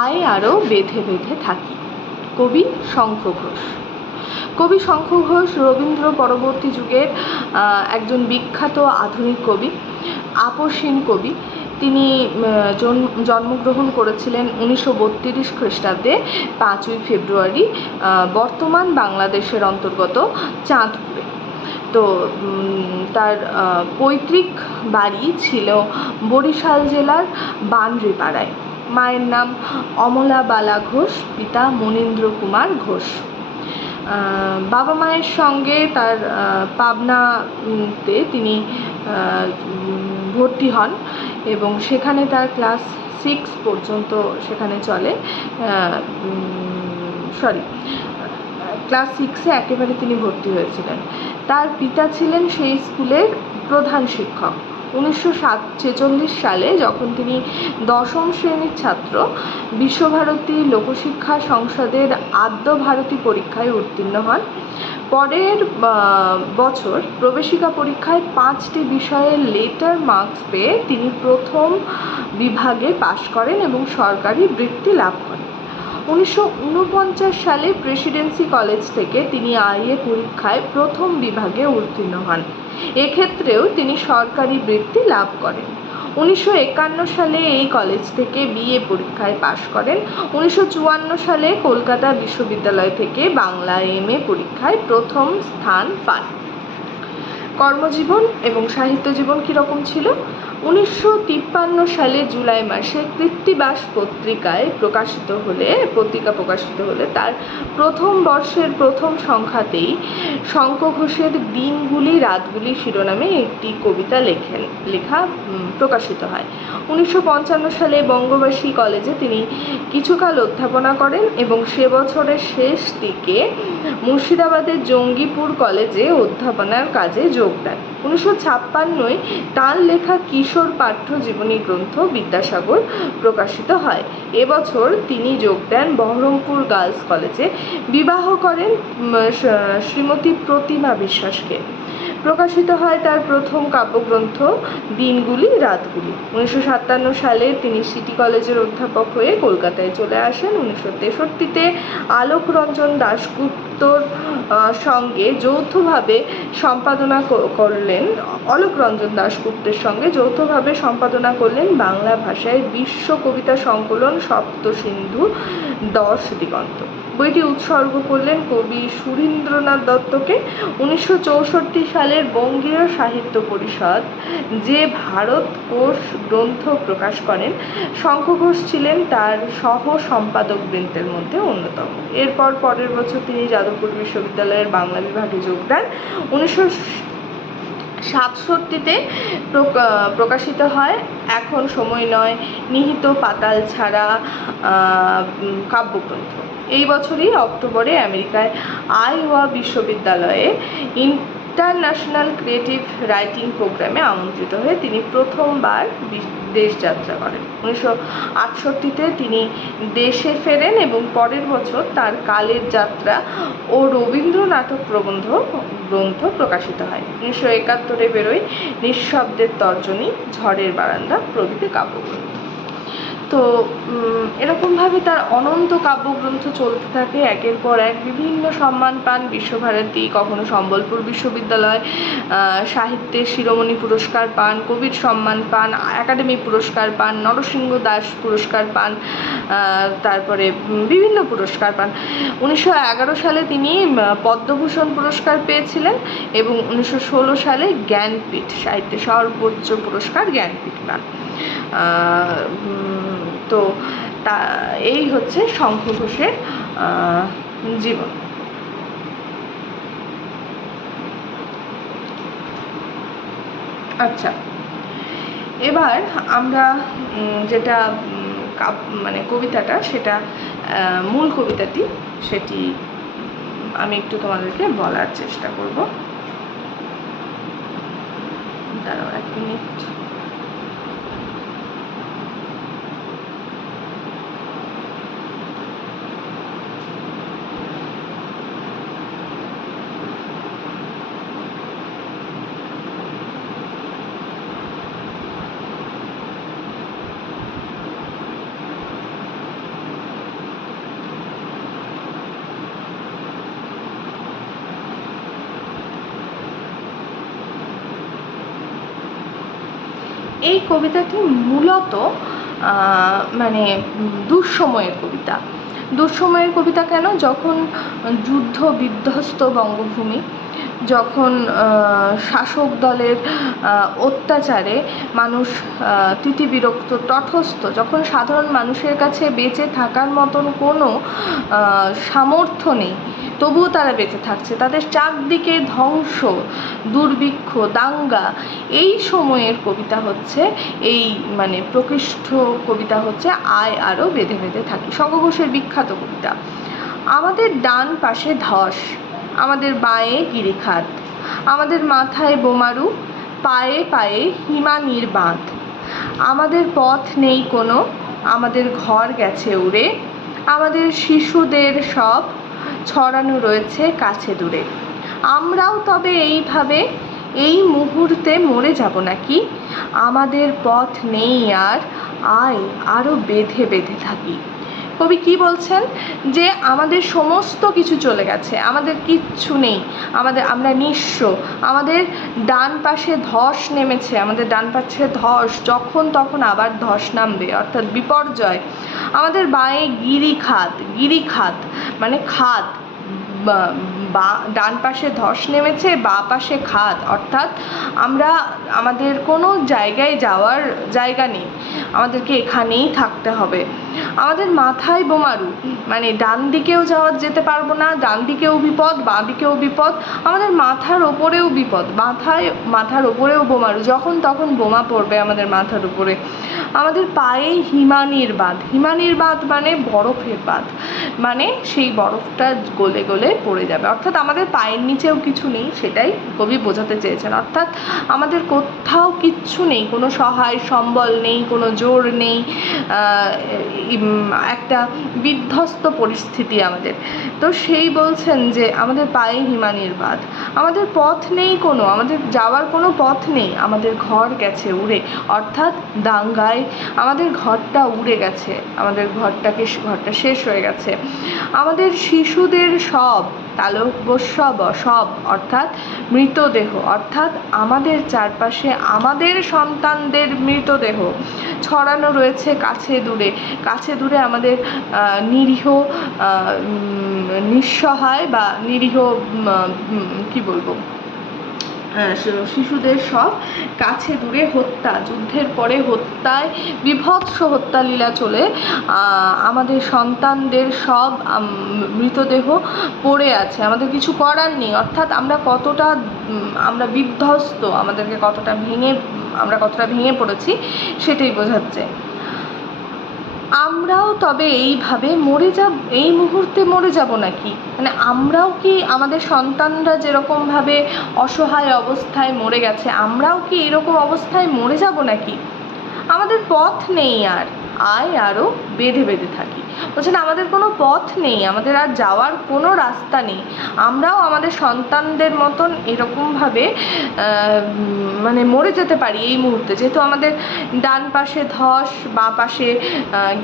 আয় আরও বেঁধে বেঁধে থাকি। কবি শঙ্খ ঘোষ। কবি শঙ্খ ঘোষ রবীন্দ্র পরবর্তী যুগের একজন বিখ্যাত আধুনিক কবি, আপসহীন কবি। তিনি জন্মগ্রহণ করেছিলেন 1932 খ্রিস্টাব্দে 5ই ফেব্রুয়ারি বর্তমান বাংলাদেশের অন্তর্গত চাঁদপুরে। তো তার পৈতৃক বাড়ি ছিল বরিশাল জেলার বানরিপাড়ায়। মায়ের নাম অমলা বালা ঘোষ, পিতা মনীন্দ্র কুমার ঘোষ। বাবা মায়ের সঙ্গে তার পাবনাতে তিনি ভর্তি হন এবং সেখানে তার ক্লাস 6 পর্যন্ত সেখানে চলে। ক্লাস 6-এ একেবারে তিনি ভর্তি হয়েছিলেন। তার পিতা ছিলেন সেই স্কুলের প্রধান শিক্ষক। 1946 সালে যখন তিনি 10ম শ্রেণীর ছাত্র, বিশ্বভারতী লোকশিক্ষা সংসদের আদ্য ভারতী পরীক্ষায় উত্তীর্ণ হন। পরের বছর প্রবেশিকা পরীক্ষায় 5টি বিষয়ে লেটার মার্কস পেয়ে তিনি প্রথম বিভাগে পাশ করেন এবং সরকারি বৃত্তি লাভ করেন। 1949 সালে প্রেসিডেন্সি কলেজ থেকে তিনি আইএ পরীক্ষায় প্রথম বিভাগে উত্তীর্ণ হন। এক্ষেত্রেও তিনি সরকারি বৃত্তি লাভ করেন। 1951 সালে এই কলেজ থেকে বিএ পরীক্ষায় পাশ করেন। 1954 সালে কলকাতা বিশ্ববিদ্যালয় থেকে বাংলা এমএ পরীক্ষায় প্রথম স্থান পান। কর্মজীবন এবং সাহিত্য জীবন কীরকম ছিল? 1953 সালে জুলাই মাসে কৃত্তিবাস পত্রিকা প্রকাশিত হলে তার প্রথম বর্ষের প্রথম সংখ্যাতেই শঙ্খ ঘোষের দিনগুলি রাতগুলি শিরোনামে একটি কবিতা লেখা প্রকাশিত হয়। 1955 সালে বঙ্গবাসী কলেজে তিনি কিছুকাল অধ্যাপনা করেন এবং সে বছরের শেষ দিকে মুর্শিদাবাদের জঙ্গিপুর কলেজে অধ্যাপনার কাজে যোগ দেন। 1956 তাঁর লেখা কিশোর পাঠ্য জীবনী গ্রন্থ বিদ্যাসাগর প্রকাশিত হয়। এবছর তিনি যোগ দেন বহরমপুর গার্লস কলেজে। বিবাহ করেন শ্রীমতী প্রতিমা বিশ্বাসকে। প্রকাশিত হয় তার প্রথম কাব্যগ্রন্থ দিনগুলি রাতগুলি। 1957 সালে তিনি সিটি কলেজের অধ্যাপক হয়ে কলকাতায় চলে আসেন। 1963-তে আলোক রঞ্জন দাশগুপ্তর সঙ্গে যৌথভাবে সম্পাদনা করলেন বাংলা ভাষায় বিশ্ব কবিতা সংকলন সপ্তসিন্ধু 10 দিগন্ত। বইটি উৎসর্গ করলেন কবি সুরীন্দ্রনাথ দত্তকে। 1964 সালের বঙ্গীয় সাহিত্য পরিষদ যে ভারত কোষ গ্রন্থ প্রকাশ করেন, শঙ্খ ঘোষ ছিলেন তার সহ সম্পাদক বৃন্দের মধ্যে অন্যতম। এরপর পরের বছর তিনি যাদবপুর বিশ্ববিদ্যালয়ের বাংলা বিভাগে যোগ দেন। 1967-তে প্রকাশিত হয় এখন সময় নয়, নিহিত পাতাল ছাড়া কাব্যগ্রন্থ। এই বছরই অক্টোবরে আমেরিকায় আইওয়া বিশ্ববিদ্যালয়ে ইন্টারন্যাশনাল ক্রিয়েটিভ রাইটিং প্রোগ্রামে আমন্ত্রিত হয়ে তিনি প্রথমবার দেশ যাত্রা করেন। 1968-তে তিনি দেশে ফেরেন এবং পরের বছর তার কালের যাত্রা ও রবীন্দ্র নাটক প্রবন্ধ গ্রন্থ প্রকাশিত হয়। 1971-এ বেরোয় নিঃশব্দের তর্জনী, ঝড়ের বারান্দা প্রভৃতি কাব্যগ্রন্থ। তো এরকমভাবে তার অনন্ত কাব্যগ্রন্থ চলতে থাকে। একের পর এক বিভিন্ন সম্মান পান। বিশ্বভারতী, কখনো সম্বলপুর বিশ্ববিদ্যালয় সাহিত্যের শিরোমণি পুরস্কার পান, কবির সম্মান পান, একাডেমি পুরস্কার পান, নরসিংহ দাস পুরস্কার পান, তারপরে বিভিন্ন পুরস্কার পান। 1911 সালে তিনি পদ্মভূষণ পুরস্কার পেয়েছিলেন এবং 1916 সালে জ্ঞানপীঠ সাহিত্যে সর্বোচ্চ পুরস্কার জ্ঞানপীঠ পান। তো এই হচ্ছে শঙ্খ ঘোষের জীবন। আচ্ছা, এবার আমরা যেটা কবিতাটা, সেটা মূল কবিতাটি, সেটি আমি একটু তোমাদেরকে বলার চেষ্টা করব। দাঁড়াও 1 মিনিট। এই কবিতাটি মূলত মানে দুঃসময়ের কবিতা। দুঃসময়ের কবিতা কেন? যখন যুদ্ধ বিধ্বস্ত বঙ্গভূমি, যখন শাসক দলের অত্যাচারে মানুষ তিতিবিরক্ত, তটস্থ, যখন সাধারণ মানুষের কাছে বেঁচে থাকার মতন কোনো সামর্থ্য নেই, তবুও তারা বেঁচে থাকছে, তাদের চারদিকে ধ্বংস, দুর্ভিক্ষ, দাঙ্গা, এই সময়ের কবিতা হচ্ছে এই মানে প্রকৃষ্ট কবিতা হচ্ছে আয় আরও বেঁধে বেঁধে থাকি, শঙ্খ ঘোষের বিখ্যাত কবিতা। আমাদের ডান পাশে ধস, আমাদের বাঁয়ে গিরিখাত, আমাদের মাথায় বোমারু, পায়ে পায়ে হিমানির বাঁধ, আমাদের পথ নেই কোনো, আমাদের ঘর গেছে উড়ে, আমাদের শিশুদের সব ছড়ানো রয়েছে কাছে দূরে। আমরাও তবে এইভাবে এই মুহূর্তে মরে যাব নাকি? আমাদের পথ নেই আর, আয় আরও বেঁধে বেঁধে থাকি। কবি কি বলছেন? যে আমাদের সমস্ত কিছু চলে গেছে, আমাদের কিচ্ছু নেই, আমরা নিঃস্ব, আমাদের ডান পাশে ধস নেমেছে, আমাদের ডান পাশে ধস, যখন তখন আবার ধস নামবে, অর্থাৎ বিপর্যয়। আমাদের বাঁয়ে গিরিখাত মানে খাদ, ডান পাশে ধস নেমেছে, বাঁ পাশে খাদ, অর্থাৎ আমাদের কোনো জায়গায় যাওয়ার জায়গা নেই, আমাদেরকে এখানেই থাকতে হবে। আমাদের মাথায় বোমারু মানে ডান দিকেও যেতে পারবো না, ডান দিকেও বিপদ, বাঁ দিকেও বিপদ, আমাদের মাথার ওপরেও বিপদ, মাথার ওপরেও বোমারু, যখন তখন বোমা পড়বে আমাদের মাথার উপরে। আমাদের পায়ে হিমানির বাঁধ মানে বরফের বাঁধ, মানে সেই বরফটা গলে গলে পড়ে যাবে, অর্থাৎ আমাদের পায়ের নিচেও কিছু নেই, সেটাই কবি বোঝাতে চেয়েছেন। অর্থাৎ আমাদের কোথাও কিচ্ছু নেই, কোনো সহায় সম্বল নেই, কোনো জোর নেই, একটা বিধ্বস্ত পরিস্থিতি আমাদের। তো সেই বলছেন যে আমাদের পায়ে হিমানির বাঁধ, আমাদের পথ নেই কোনো, আমাদের যাওয়ার কোনো পথ নেই, আমাদের ঘর গেছে উড়ে, অর্থাৎ দাঙ্গায় আমাদের ঘরটা উড়ে গেছে, আমাদের ঘরটা শেষ হয়ে গেছে। আমাদের শিশুদের সব সব অর্থাৎ মৃতদেহ, অর্থাৎ আমাদের চারপাশে আমাদের সন্তানদের মৃতদেহ ছড়ানো রয়েছে কাছে দূরে আমাদের নিরীহ নিঃসহায় বা নিরীহ কি বলবো শিশুদের সব কাছে দূরে হত্যা, যুদ্ধের পরে হত্যায় বিভৎস হত্যালীলা চলে, আমাদের সন্তানদের সব মৃতদেহ পড়ে আছে, আমাদের কিছু করার নেই, অর্থাৎ আমরা বিধ্বস্ত, আমরা কতটা ভেঙে পড়েছি সেটাই বোঝাচ্ছে। আমরাও তবে এইভাবে এই মুহূর্তে মরে যাব নাকি? মানে আমরাও কি, আমাদের সন্তানরা যেরকমভাবে অসহায় অবস্থায় মরে গেছে, আমরাও কি এরকম অবস্থায় মরে যাব নাকি? আমাদের পথ নেই আর, আয় আরও বেঁধে বেঁধে থাকি। বলছেন আমাদের কোনো পথ নেই, আমাদের আর যাওয়ার কোনো রাস্তা নেই, আমরাও আমাদের সন্তানদের মতন এরকমভাবে মানে মরে যেতে পারি এই মুহূর্তে, যেহেতু আমাদের ডান পাশে ধস, বাঁ পাশে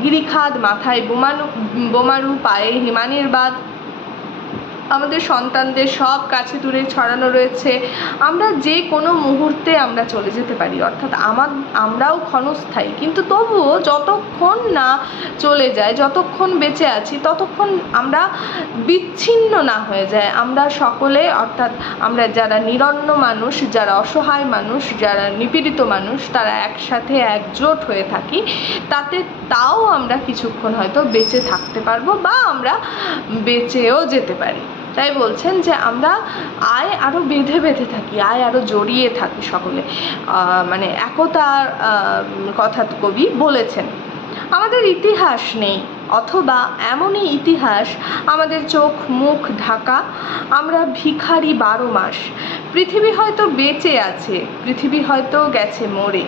গিরিখাদ, মাথায় বোমারু, পায়ে হিমানির বাঁধ, আমাদের সন্তানদের সব কাছে দূরে ছড়ানো রয়েছে, আমরা যে কোনো মুহূর্তে আমরা চলে যেতে পারি, অর্থাৎ আমরাও ক্ষণস্থায়ী, কিন্তু তবুও যতক্ষণ না চলে যায়, যতক্ষণ বেঁচে আছি, ততক্ষণ আমরা বিচ্ছিন্ন না হয়ে যায়, আমরা সকলে, অর্থাৎ আমরা যারা নিরন্ন মানুষ, যারা অসহায় মানুষ, যারা নিপীড়িত মানুষ, তারা একসাথে একজোট হয়ে থাকি, তাও আমরা কিছুক্ষণ হয়তো বেঁচে থাকতে পারবো বা আমরা বেঁচেও যেতে পারি। তাই বলছেন যে আমরা আয় আরও বেঁধে বেঁধে থাকি, আয় আরও জড়িয়ে থাকি সকলে, মানে একতার কথা কবি বলেছেন। আমাদের ইতিহাস নেই, অথবা এমনই ইতিহাস আমাদের চোখ মুখ ঢাকা, আমরা ভিখারি 12 মাস, পৃথিবী হয়তো বেঁচে আছে, পৃথিবী হয়তো গেছে মরে,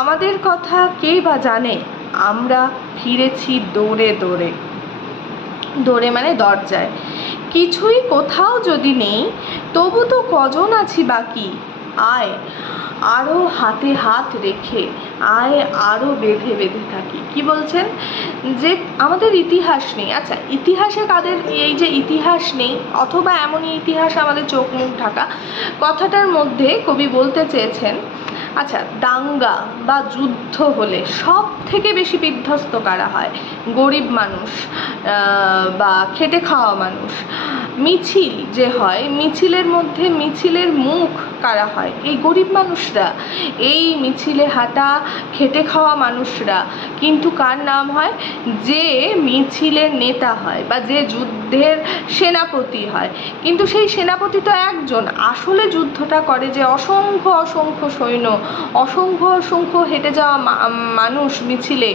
আমাদের কথা কে বা জানে, আমরা ফিরেছি দৌড়ে দৌড়ে, দৌড়ে মানে দরজায়, কিছুই কোথাও যদি নেই, তবু তো কজন আছি বাকি, আয় আরও হাতে হাত রেখে, আয় আরও বেঁধে বেঁধে থাকি। কি বলছেন? যে আমাদের ইতিহাস নেই। আচ্ছা, ইতিহাসে কাদের, এই যে ইতিহাস নেই অথবা এমনই ইতিহাস আমাদের চোখ মুখ ঢাকা, কথাটার মধ্যে কবি বলতে চেয়েছেন আচ্ছা, দাঙ্গা বা যুদ্ধ হলে সব থেকে বেশি বিধ্বস্ত কারা হয়? গরিব মানুষ বা খেটে খাওয়া মানুষ। মিছিল যে হয়, মিছিলের মধ্যে মিছিলের মুখ কারা হয়? এই গরিব মানুষরা, এই মিছিলে হাঁটা খেটে খাওয়া মানুষরা। কিন্তু কার নাম হয়? যে মিছিলের নেতা হয় বা যে যুদ্ধের সেনাপতি হয়। কিন্তু সেই সেনাপতি তো একজন, আসলে যুদ্ধটা করে যে অসংখ্য অসংখ্য সৈন্য, অসংখ্য অসংখ্য হেঁটে যাওয়া মানুষ মিছিলে।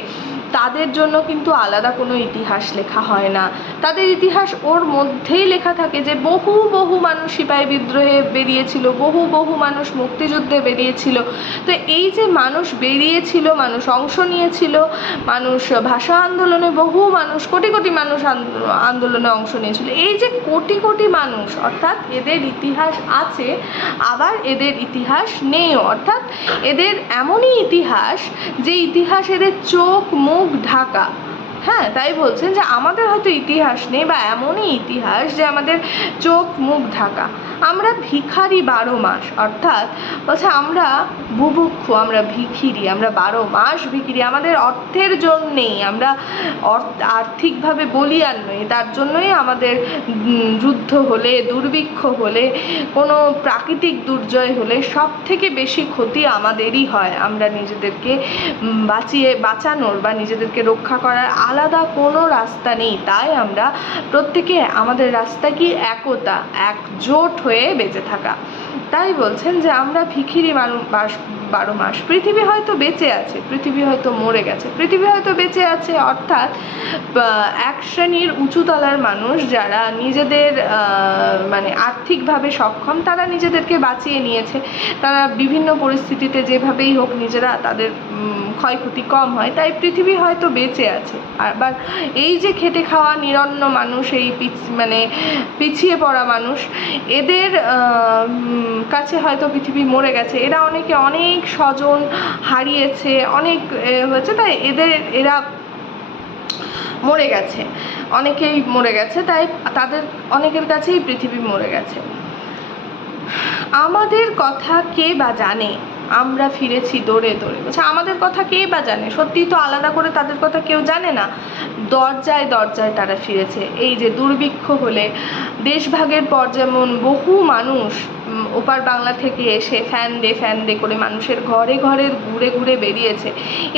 তাদের জন্য কিন্তু আলাদা কোনো ইতিহাস লেখা হয় না। তাদের ইতিহাস ওর মধ্যেই লেখা থাকে যে বহু বহু মানুষ সিপাহী বিদ্রোহে বেরিয়েছিল, বহু বহু মানুষ মুক্তিযুদ্ধে বেরিয়েছিল। তো এই যে মানুষ বেরিয়েছিল, মানুষ অংশ নিয়েছিল, মানুষ ভাষা আন্দোলনে, বহু মানুষ, কোটি কোটি মানুষ আন্দোলনে অংশ নিয়েছিল। এই যে কোটি কোটি মানুষ, অর্থাৎ এদের ইতিহাস আছে, আবার এদের ইতিহাস নেই। অর্থাৎ এদের এমনই ইতিহাস যে ইতিহাস এদের চোখ মুখ ঢাকা। হ্যাঁ, তাই বলছেন যে আমাদের হয়তো ইতিহাস নেই বা এমনই ইতিহাস যে আমাদের চোখ মুখ ঢাকা। আমরা ভিখারি 12 মাস, অর্থাৎ বলছে আমরা বুভুক্ষু, আমরা ভিখিরি, আমরা 12 মাস ভিখিরি। আমাদের অর্থের জন্যেই আমরা আর্থিকভাবে বলিয়ান নই, তার জন্যই আমাদের যুদ্ধ হলে, দুর্ভিক্ষ হলে, কোনো প্রাকৃতিক দুর্জয় হলে সব থেকে বেশি ক্ষতি আমাদেরই হয়। আমরা নিজেদেরকে বাঁচানোর বা নিজেদেরকে রক্ষা করার আলাদা কোনো রাস্তা নেই। তাই আমরা প্রত্যেকে, আমাদের রাস্তা কি? একতা, একজোট হয়ে বেঁচে থাকা। তাই বলছেন যে আমরা ভিখিরি 12 মাস। পৃথিবী হয়তো বেঁচে আছে, পৃথিবী হয়তো মরে গেছে, পৃথিবী হয়তো বেঁচে আছে। অর্থাৎ এক শ্রেণীর উঁচুতলার মানুষ যারা নিজেদের মানে আর্থিকভাবে সক্ষম, তারা নিজেদেরকে বাঁচিয়ে নিয়েছে। তারা বিভিন্ন পরিস্থিতিতে যেভাবেই হোক নিজেরা, তাদের ক্ষয়ক্ষতি কম হয়, তাই পৃথিবী হয়তো বেঁচে আছে। আবার এই যে খেটে খাওয়া নিরন্ন মানুষ, এই মানে পিছিয়ে পড়া মানুষ, এদের কাছে হয়তো পৃথিবী মরে গেছে। এরা অনেকে অনেক স্বজন হারিয়েছে, অনেক হয়েছে, তাই এরা মরে গেছে, অনেকেই মরে গেছে, তাই তাদের অনেকের কাছেই পৃথিবী মরে গেছে। আমাদের কথা কে বা জানে? আমরা ফিরেছি দৌড়ে দৌড়ে। আচ্ছা, আমাদের কথা কে বা জানে? সত্যি তো আলাদা করে তাদের কথা কেউ জানে না। দরজায় দরজায় তারা ফিরেছে। এই যে দুর্ভিক্ষ হলে, দেশভাগের পর যেমন বহু মানুষ ওপার বাংলা থেকে এসে ফ্যান দে করে মানুষের ঘরে ঘরে ঘুরে ঘুরে বেরিয়েছে,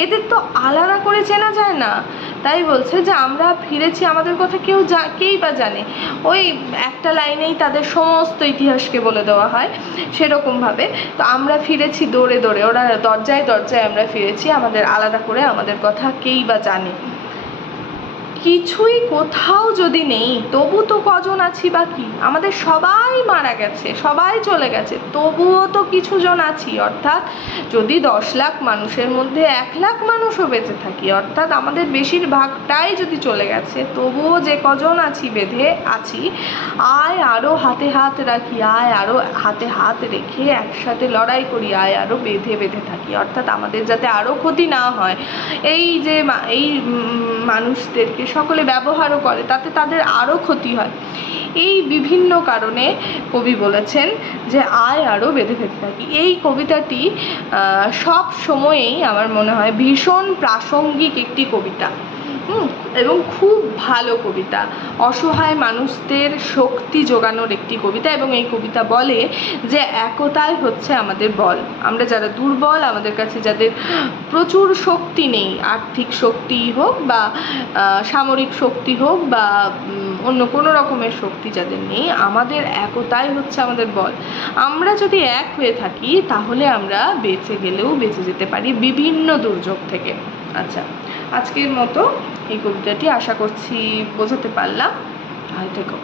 এদের তো আলাদা করে চেনা যায় না। তাই বলছে যে আমরা ফিরেছি, আমাদের কথা কেই বা জানে? ওই একটা লাইনেই তাদের সমস্ত ইতিহাসকে বলে দেওয়া হয় সেরকমভাবে। তো আমরা ফিরেছি দৌড়ে দৌড়ে, ওরা দরজায় দরজায় আমরা ফিরেছি, আমাদের আলাদা করে আমাদের কথা কেই বা জানে? কিছুই কোথাও যদি নেই, তবু তো কজন আছি বাকি? আমাদের সবাই মারা গেছে, সবাই চলে গেছে, তবুও তো কিছু জন আছি। অর্থাৎ যদি 10 লাখ মানুষের মধ্যে 1 লাখ মানুষও বেঁচে থাকি, অর্থাৎ আমাদের বেশিরভাগটাই যদি চলে গেছে, তবুও যে কজন আছি বেঁধে আছি, আয় আরও হাতে হাত রাখি, আয় আরও হাতে হাত রেখে একসাথে লড়াই করি, আয় আরও বেঁধে বেঁধে থাকি। অর্থাৎ আমাদের যাতে আরও ক্ষতি না হয়, এই যে এই মানুষদেরকে সকলে ব্যবহারও করে, তাতে তাদের আরও ক্ষতি হয়। এই বিভিন্ন কারণে কবি বলেছেন যে আয় আরও বেঁধে বেঁধে থাকি। এই কবিতাটি সব সময়েই আমার মনে হয় ভীষণ প্রাসঙ্গিক একটি কবিতা, এবং খুব ভালো কবিতা, অসহায় মানুষদের শক্তি যোগানোর একটি কবিতা। এবং এই কবিতা বলে যে একতাই হচ্ছে আমাদের বল। আমরা যারা দুর্বল, আমাদের কাছে যাদের প্রচুর শক্তি নেই, আর্থিক শক্তি হোক বা সামরিক শক্তি হোক বা অন্য কোনো রকমের শক্তি যাদের নেই, আমাদের একতাই হচ্ছে আমাদের বল। আমরা যদি এক হয়ে থাকি তাহলে আমরা বেঁচে গেলেও বেঁচে যেতে পারি বিভিন্ন দুর্যোগ থেকে। আচ্ছা, আজকের মতো এই কবিতাটি আশা করছি বোঝাতে পারলাম। ভালো থেকো।